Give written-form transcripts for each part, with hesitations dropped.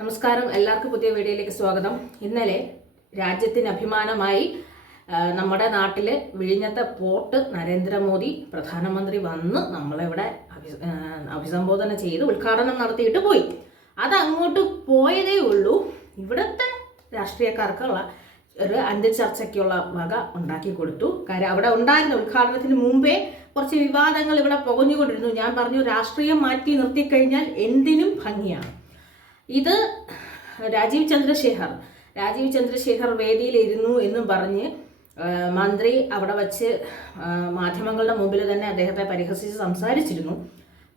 നമസ്കാരം, എല്ലാവർക്കും പുതിയ വീഡിയോയിലേക്ക് സ്വാഗതം. ഇന്നലെ രാജ്യത്തിന് അഭിമാനമായി നമ്മുടെ നാട്ടിലെ വിഴിഞ്ഞത്തെ പോർട്ട് നരേന്ദ്രമോദി പ്രധാനമന്ത്രി വന്ന് നമ്മളിവിടെ അഭിസംബോധന ചെയ്ത് ഉദ്ഘാടനം നടത്തിയിട്ട് പോയി. അത് അങ്ങോട്ട് പോയതേ ഉള്ളൂ. ഇവിടുത്തെ രാഷ്ട്രീയക്കാർക്കുള്ള ഒരു അന്ത്യചർച്ചയ്ക്കുള്ള വക ഉണ്ടാക്കി കൊടുത്തു. കാര്യം അവിടെ ഉണ്ടായിരുന്ന ഉദ്ഘാടനത്തിന് മുമ്പേ കുറച്ച് വിവാദങ്ങൾ ഇവിടെ പുകഞ്ഞുകൊണ്ടിരുന്നു. ഞാൻ പറഞ്ഞു, രാഷ്ട്രീയം മാറ്റി നിർത്തിക്കഴിഞ്ഞാൽ എന്തിനും ഭംഗിയാണ്. ഇത് രാജീവ് ചന്ദ്രശേഖർ വേദിയിലിരുന്നു എന്നും പറഞ്ഞ് മന്ത്രി അവിടെ വച്ച് മാധ്യമങ്ങളുടെ മുമ്പിൽ തന്നെ അദ്ദേഹത്തെ പരിഹസിച്ച് സംസാരിച്ചിരുന്നു.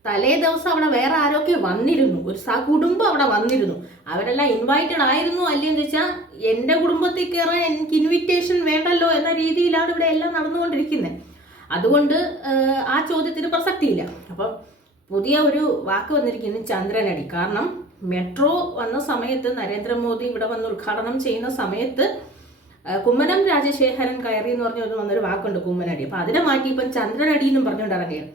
തലേ ദിവസം അവിടെ വേറെ ആരൊക്കെ വന്നിരുന്നു, ഒരു കുടുംബം അവിടെ വന്നിരുന്നു. അവരെല്ലാം ഇൻവൈറ്റഡ് ആയിരുന്നു അല്ലെന്ന് വെച്ചാൽ എൻ്റെ കുടുംബത്തിൽ കയറാൻ എനിക്ക് ഇൻവിറ്റേഷൻ വേണ്ടല്ലോ എന്ന രീതിയിലാണ് ഇവിടെ എല്ലാം നടന്നുകൊണ്ടിരിക്കുന്നത്. അതുകൊണ്ട് ആ ചോദ്യത്തിന് പ്രസക്തിയില്ല. അപ്പം പുതിയ ഒരു വാക്ക് വന്നിരിക്കുന്നു, ചന്ദ്രനടി. കാരണം മെട്രോ വന്ന സമയത്ത് നരേന്ദ്രമോദി ഇവിടെ വന്ന് ഉദ്ഘാടനം ചെയ്യുന്ന സമയത്ത് കുമ്മനം രാജശേഖരൻ കയറി എന്ന് പറഞ്ഞ വന്നൊരു വാക്കുണ്ട്, കുമ്മനടി. അപ്പം അതിനെ മാറ്റി ഇപ്പം ചന്ദ്രനടി എന്നും പറഞ്ഞുകൊണ്ട് ഇറങ്ങിയത്.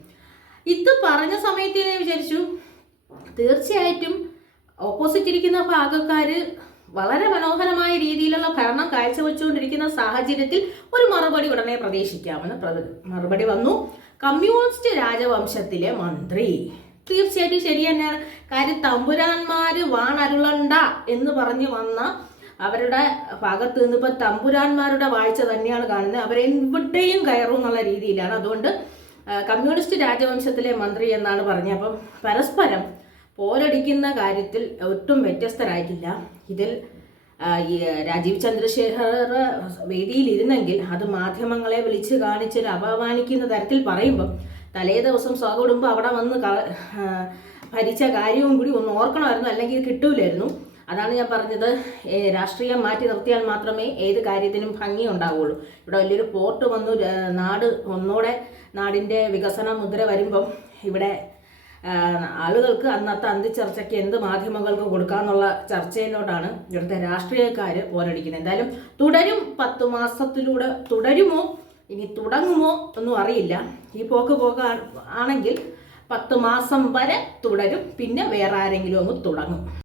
ഇത് പറഞ്ഞ സമയത്ത് ഞാൻ വിചാരിച്ചു, തീർച്ചയായിട്ടും ഓപ്പോസിറ്റ് ഇരിക്കുന്ന ഭാഗക്കാർ വളരെ മനോഹരമായ രീതിയിലുള്ള ഭരണം കാഴ്ചവെച്ചുകൊണ്ടിരിക്കുന്ന സാഹചര്യത്തിൽ ഒരു മറുപടി ഉടനെ പ്രതീക്ഷിക്കാമെന്ന് മറുപടി വന്നു. കമ്മ്യൂണിസ്റ്റ് രാജവംശത്തിലെ മന്ത്രി. തീർച്ചയായിട്ടും ശരി തന്നെയാണ്. കാര്യം തമ്പുരാന്മാര് വാണരുളണ്ട എന്ന് പറഞ്ഞു വന്ന അവരുടെ ഭാഗത്ത് നിന്ന് ഇപ്പം തമ്പുരാന്മാരുടെ വാഴ്ച തന്നെയാണ് കാണുന്നത്. അവരെവിടെയും കയറും എന്നുള്ള രീതിയിലാണ്. അതുകൊണ്ട് കമ്മ്യൂണിസ്റ്റ് രാജവംശത്തിലെ മന്ത്രി എന്നാണ് പറഞ്ഞത്. അപ്പം പരസ്പരം പോരടിക്കുന്ന കാര്യത്തിൽ ഒട്ടും വ്യത്യസ്തരായിട്ടില്ല. ഇതിൽ രാജീവ് ചന്ദ്രശേഖർ വേദിയിലിരുന്നെങ്കിൽ അത് മാധ്യമങ്ങളെ വിളിച്ച് കാണിച്ച് അപമാനിക്കുന്ന തരത്തിൽ പറയുമ്പം തലേ ദിവസം സ്വകുടുംബം അവിടെ വന്ന് ഭരിച്ച കാര്യവും കൂടി ഒന്ന് ഓർക്കണമായിരുന്നു, അല്ലെങ്കിൽ കിട്ടൂലായിരുന്നു. അതാണ് ഞാൻ പറഞ്ഞത്, രാഷ്ട്രീയം മാറ്റി നിർത്തിയാൽ മാത്രമേ ഏത് കാര്യത്തിനും ഭംഗി ഉണ്ടാവുള്ളൂ. ഇവിടെ വലിയൊരു പോർട്ട് വന്നു, ഒന്നോടെ നാടിൻ്റെ വികസന മുദ്ര വരുമ്പം ഇവിടെ ആളുകൾക്ക് അന്നത്തെ അന്തിച്ചർച്ചയ്ക്ക് എന്ത് മാധ്യമങ്ങൾക്ക് കൊടുക്കാമെന്നുള്ള ചർച്ചയിലോട്ടാണ് ഇവിടുത്തെ രാഷ്ട്രീയക്കാർ പോരടിക്കുന്നത്. എന്തായാലും തുടരും. 10 മാസത്തിലൂടെ തുടരുമോ ഇനി തുടങ്ങുമോ ഒന്നും അറിയില്ല. ഈ പോക്ക് ആണെങ്കിൽ 10 മാസം വരെ തുടരും. പിന്നെ വേറെ ആരെങ്കിലും അങ്ങ് തുടങ്ങും.